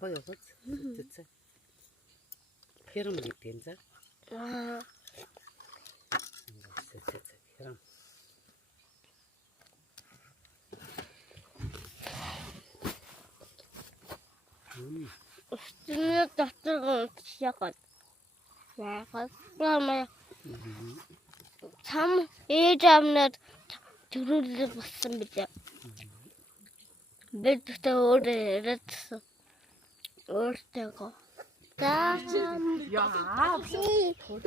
гоё гоц. Тэцээ. Хэрэм гэдэг юм за. Хэрэм. Өстөний дотор яагаад? Яагаад? Намайг цам ээж амнаад төрүүлээ болсон билээ. Бид тэ өөрөө яриадсан. Өөртөө. Яа.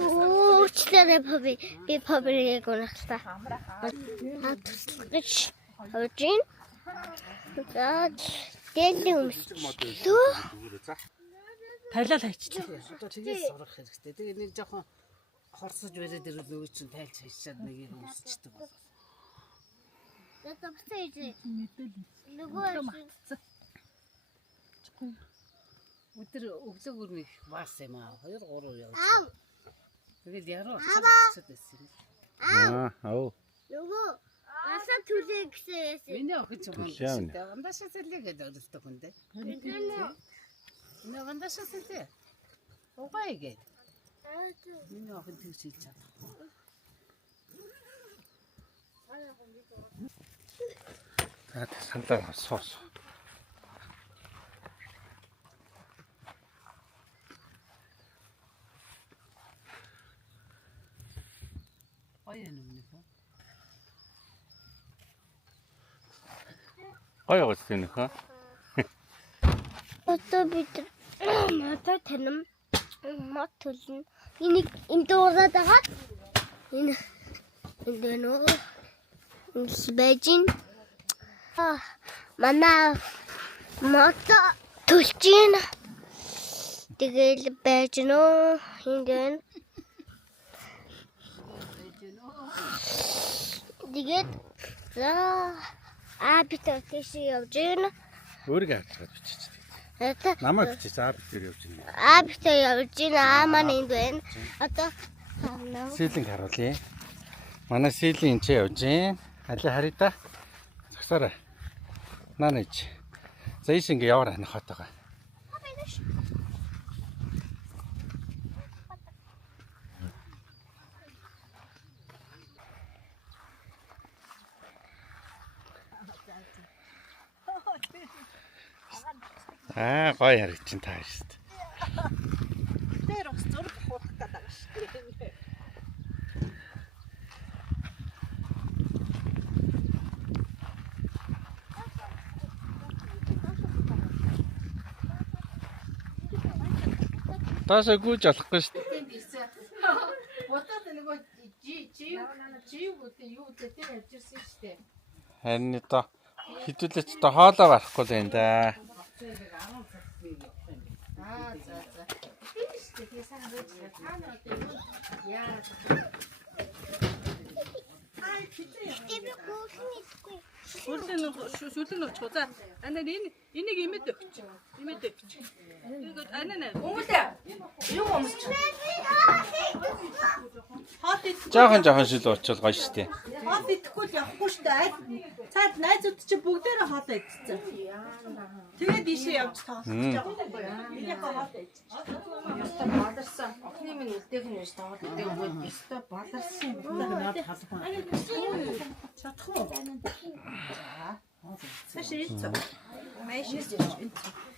Уучлаарай би пабрик унахлаа. Туслаж хожин. Дэнди өмсөлөө. Тайлал хайчлаа. Одоо тэгээс сурах хэрэгтэй. Тэгээ нэг жоохон хорсож бариад ирвэл нөгөө чинь тайлж хайчаад нэг юм өмсчихдээ болоо. Ятаа бацээж. Нөгөө өдөр өглөө өрнөх баас юм аа. 2 3 явж. Тэгээд яруу очиад байсан юм. Оо. Нөгөө асаа түлээ гэсэн яасан. Миний охин ч юм уу. Андашаа зэлээ гэдэг өөртөө хүндээ. Нэг андашаа зэлээ. Угаая гээд. Миний охин тэгж хэлж чадахгүй. Сандаа соос. Гоё юм нэг. Гоё гоц тийм нөхөө. Одоо бид надад таним мод төлнө. Энийг энд дуурайд байгаа. Энэ нөө бэжин манай мод төлж гин. Тэгэл байж нөө хингэн. Тэгээд за бид тийш явж гин. Өөрийгөө авчихад бичиж. Намайг бичиж бид тэр явж байна. Бид явж гин маань энд байна. Одоо Сийлэнг харуулъя. Манай сийлэн энэ ч явж байна. Али харита. Загсаараа. Нааныч. За ийш ингээ яваар ханах хатаага. Гоё харагчин таа шүү дээ. Тэр ус зураг хуудах гэдэг шүү дээ. Таашаа гүйж олохгүй шүү дээ. Бодоод нөгөө жив үгүй юу гэдэг тэр явж ирсэн шүү дээ. Харин одоо хитүүлээч одоо хоолоо барахгүй л энэ да. За. Тэгээ сайн хөөж таана одоо яа. Шүлэн очих. За анаа энийг имэд өгч. Анаа. Өмөлөө. Юу өмсч? Хот идэх. Жохон шил уучвал гоё шүү дээ. Хот идэхгүй л явахгүй шүү дээ. Цаад найзууд чи бүгдээрээ хоолоо идчихсэн. Тэгээд ийшээ явж тоглож байгаа. Энийг хоолоо идчихсэн. Яста баларсан. Охны минь үлдээх нь биш тоглож идэх. Яста баларсан. Наад халах. Чадах уу? Цааш ийц. Маш ийц.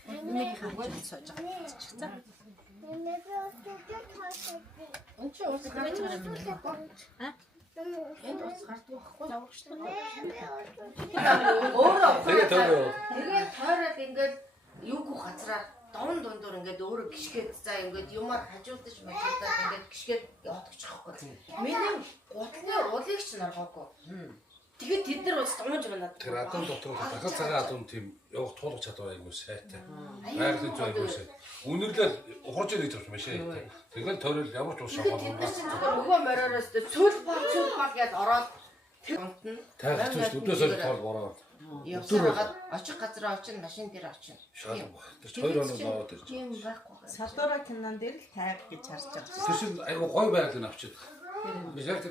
Энийг хавж сууж байгаа. Энд чи ус гарч байгаа юм. Энд ус гардаг байхгүй завгчдаг. Тэгээ тойроо. Тэгээд тойроод ингээд юугүй газраа дундуур ингээд өөрөө гიშгээд за ингээд юмар хажуудаж мажуудаад ингээд гიშгээд явдагч байхгүй. Миний гутлын уулыг ч наргаагүй. Тэгээд тэд нар бас дунж байна. Тэр адуун дотор дахад цагаан адуун тийм явах туулах чадвар айгүй сайтай. Байгалийн зүй айгүй сайтай. Үнэрлээ ухарж ирэх гэж байна шээ. Тэгэл тойрол ямар ч ус шахах Тэд нар чинь зөвхөн өгөө моророос цүл баг яд ороод тэр унтна. тайгч өдөөсөө тоол бороо. Явсараад очих газраа очин машин дээр очин. Шал. Тэр 2 хоног наваад ирж. Тийм байхгүй. Салдуураа кинон дээр л тайг гэж харж байгаа. Тэр чинь айгүй гой байгалийн авчид. Би яг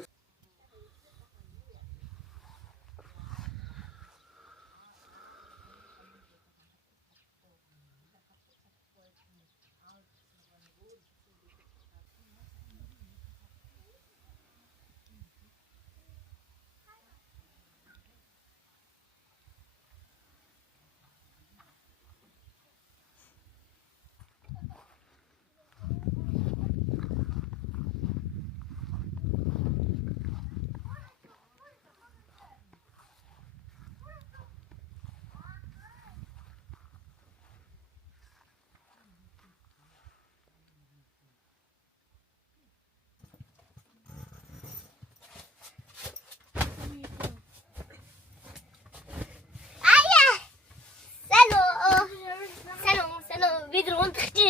бид унтах чи